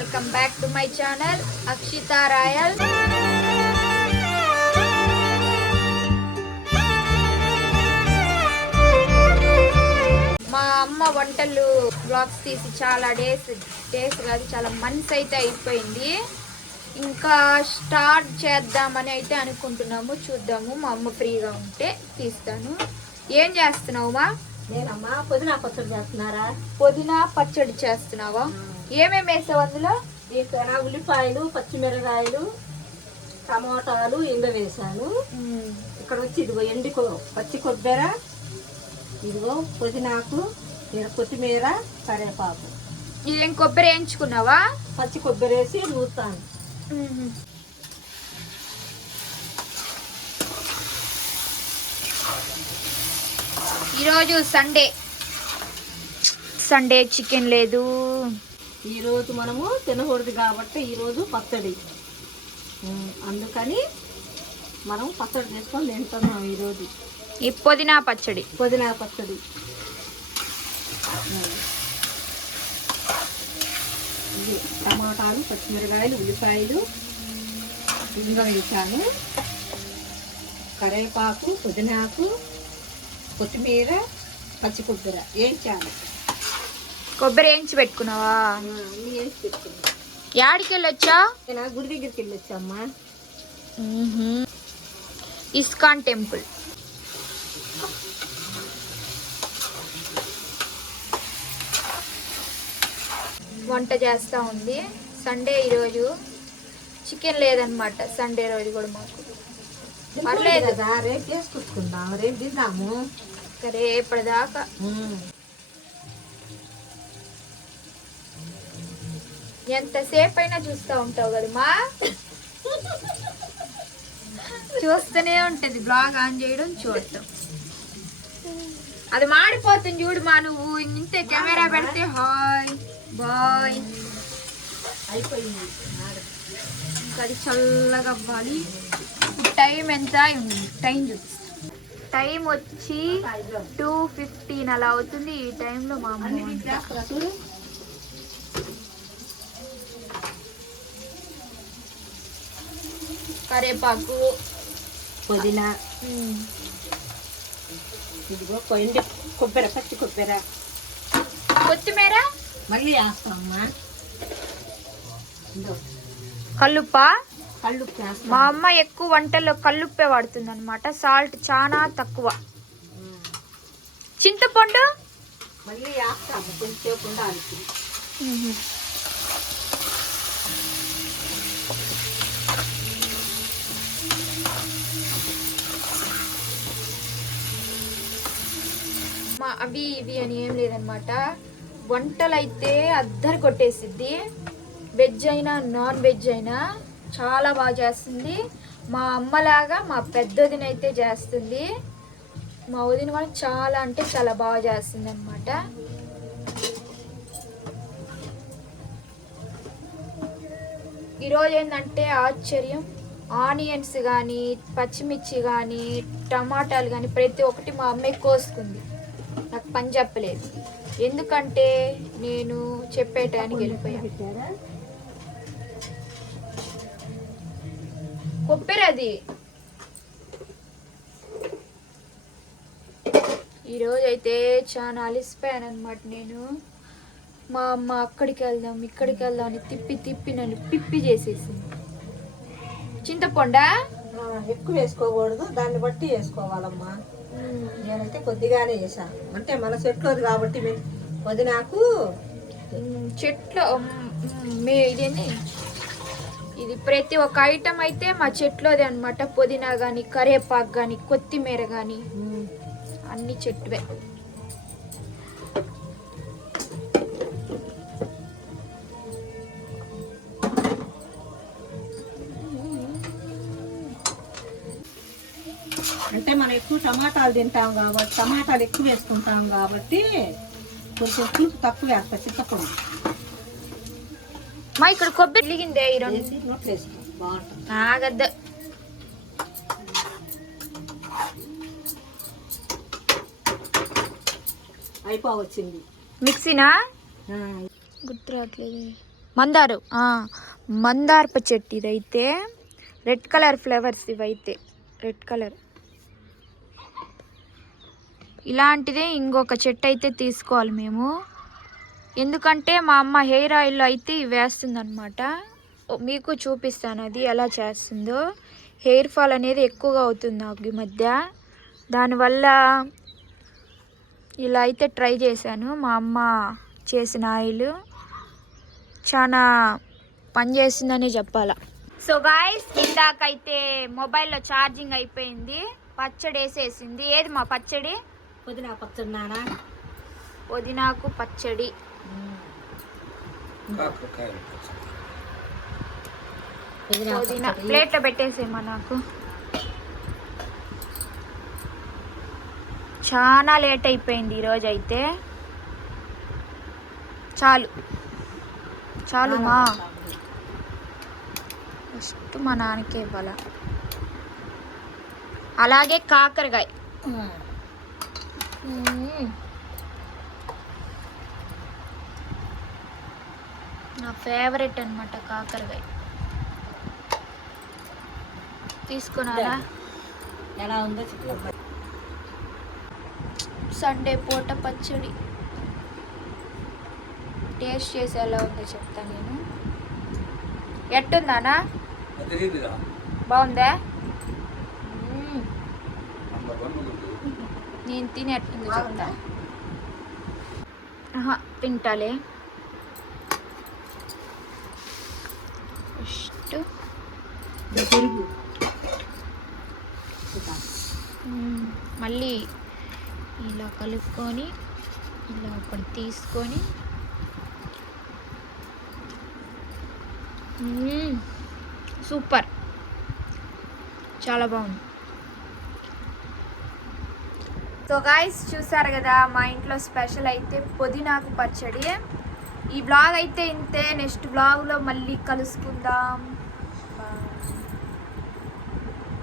Welcome back to my channel Akshitha Royal మా అమ్మ వంటలు బ్లాగ్స్ తీసి చాలా డేస్ డేస్ కాదు చాలా మంత్స్ అయితే అయిపోయింది. ఇంకా స్టార్ట్ చేద్దామని అయితే అనుకుంటున్నాము. చూద్దాము మా అమ్మ ఫ్రీగా ఉంటే తీస్తాను. ఏం చేస్తున్నావు మా? నేనమ్మా పుదీనా పచ్చడి చేస్తున్నారా? పుదీనా పచ్చడి చేస్తున్నావా? ఏమేమి వేసావు అందులో? ఇక్కడ ఉల్లిపాయలు పచ్చిమిరకాయలు టమోటాలు ఇంగ వేసాను. ఇక్కడ వచ్చి ఇదిగో ఎండి పచ్చి కొబ్బరి ఇదిగో పుదీనాకు కొత్తిమీర కరివేపాకు. ఇదేం కొబ్బరి వేయించుకున్నావా? పచ్చి కొబ్బరి వేసి నూరుతాను ఈరోజు సండే. సండే చికెన్ లేదు. ఈరోజు మనము తినకూడదు కాబట్టి ఈరోజు పచ్చడి. అందుకని మనం పచ్చడి చేసుకొని తింటున్నాం ఈరోజు. ఈ పుదీనా పచ్చడి. పుదీనా పచ్చడి. ఇది టమాటాలు పచ్చిమిరకాయలు ఉల్లిపాయలు. ఇంగ వేసాను కరివేపాకు పుదీనాకు కొత్తిమీర పచ్చి కొబ్బరి. వేయించాను కొబ్బరి వేయించి పెట్టుకున్నావా? అన్నీ వేసి పెట్టుకున్నాను యాడికి వెళ్ళొచ్చా నేను గుడి దగ్గరికి వెళ్ళొచ్చమ్మా. ISKCON temple. వంట చేస్తూ ఉంది. సండే ఈరోజు చికెన్ లేదనమాట సండే రోజు కూడా మాకు. పర్లేదు. రేపు చేసుకొచ్చుకుందాం రేపు తిందాము. ఇంకా రేపటిదాకా ఎంతసేపు అయినా చూస్తూ ఉంటావు కదమ్మా. చూస్తూనే ఉంటుంది బ్లాగ్ ఆన్ చేయడం చూడటం. అది మాడిపోతుంది చూడు మా నువ్వు. ఇంతే కెమెరా పెడితే హాయ్ బాయ్. అయిపోయింది. ఇంకా అది చల్లగా అవ్వాలి. టైం ఎంత టైం చూపిస్తా. టైం వచ్చి టూ ఫిఫ్టీన్ అలా అవుతుంది. ఈ టైంలో మా కరేపాకు. పుదీనా. ఇదిగో ఎండి కొబ్బరి పచ్చి కొబ్బరి. కొత్తిమీర. మళ్ళీ వేస్తామమ్మా కల్లుప్ప. మా అమ్మ ఎక్కువ వంటల్లో కల్లుప్పే వాడుతుంది అనమాట సాల్ట్ చాలా తక్కువ. చింతపండు? మళ్ళీ వేస్తాము కొంచెం ఉండాలి మా అవి ఇవి అని ఏం లేదనమాట వంటలు అయితే అద్దరు కొట్టేసిద్ది వెజ్ అయినా నాన్ వెజ్ అయినా చాలా బాగా చేస్తుంది. మా అమ్మలాగా మా పెద్దదిని అయితే చేస్తుంది. మా వదిన కూడా చాలా అంటే చాలా బాగా చేస్తుంది అనమాట ఈరోజు ఏంటంటే ఆశ్చర్యం. ఆనియన్స్ కానీ పచ్చిమిర్చి కానీ టమాటాలు కానీ ప్రతి ఒక్కటి మా అమ్మే కోసుకుంది. నాకు పని చెప్పలేదు. ఎందుకంటే నేను చెప్పేటానికి వెళ్ళిపోయాను. కొబ్బరి అది. ఈరోజు అయితే చాలా అలిసిపోయాను అనమాట నేను. మా అమ్మ అక్కడికి వెళ్దాం ఇక్కడికి వెళ్దాం అని తిప్పి తిప్పి నన్ను పిప్పి చేసేసింది. చింతపండా? ఎక్కువ వేసుకోకూడదు దాన్ని బట్టి వేసుకోవాలమ్మా. నేనైతే కొద్దిగానే వేసాను అంటే మన చెట్లోది కాబట్టి ఉమ్, చెట్లు మే ఇదేంది? ఇది ప్రతి ఒక్క ఐటమ్ అయితే మా చెట్లోదే అనమాట పుదీనా కానీ కరివేపాకు కానీ కొత్తిమీర కానీ అన్ని చెట్టువే. అంటే మనం ఎక్కువ టమాటాలు తింటాం కాబట్టి టమాటాలు ఎక్కువ వేసుకుంటాం కాబట్టి కొంచెం పులుపు తక్కువ వేస్తా చింతపండు. మా ఇక్కడ కొబ్బరి వెలిగిందే ఈ రెండు ఆగద్ద. అయిపోవచ్చింది. మిక్సీనా? ఆ, గుర్తు రావట్లేదు మందారు ఆ, మందారప చెట్టు ఇదైతే రెడ్ కలర్ ఫ్లవర్స్ ఇవైతే. Red colour. ఇలాంటిదే ఇంకొక చెట్టు అయితే తీసుకోవాలి మేము. ఎందుకంటే మా అమ్మ హెయిర్ ఆయిల్ అయితే ఓ, మీకు చూపిస్తాను అది ఎలా చేస్తుందో. హెయిర్ ఫాల్ అనేది ఎక్కువగా అవుతుంది నాకు ఈ మధ్య. దానివల్ల ఇలా అయితే ట్రై చేశాను. మా అమ్మ చేసిన ఆయిల్ చాలా పనిచేసిందని చెప్పాల. సో గాయస్ ఇందాకైతే మొబైల్లో ఛార్జింగ్ అయిపోయింది. పచ్చడి వేసేసింది. ఏది మా పచ్చడి? పుదీనా పచ్చడి నానా. పుదీనాకు కాకరకాయలు పచ్చడి. పుదీనా ప్లేట్లో పెట్టేసేమా నాకు. చాలా లేట్ అయిపోయింది ఈరోజు అయితే. చాలు. చాలు మా. ఫస్ట్ మా నాన్నకే ఇవ్వాల. అలాగే కాకరకాయ ఉమ్. మ్మ్. నా ఫేవరెట్ అన్నమాట కాకరకాయ. తీసుకున్నారా? ఎలా ఉందో సండే పూట పచ్చడి. టేస్ట్ చేసి ఎలా ఉందో చెప్తా నేను. ఎట్టుందానా? బాగుందా? నేను తిని ఎట్టుందో చెప్తా. ఆహా, తింటాలే. ఫస్ట్ పెరుగు. మళ్ళీ ఇలా కలుపుకొని ఇలా ఒకటి తీసుకొని. సూపర్. చాలా బాగుంది. సో గాయస్ చూసారు కదా మా ఇంట్లో స్పెషల్ అయితే పుదీనాకు పచ్చడి. ఈ బ్లాగ్ అయితే ఇంతే. నెక్స్ట్ బ్లాగ్లో మళ్ళీ కలుసుకుందాం.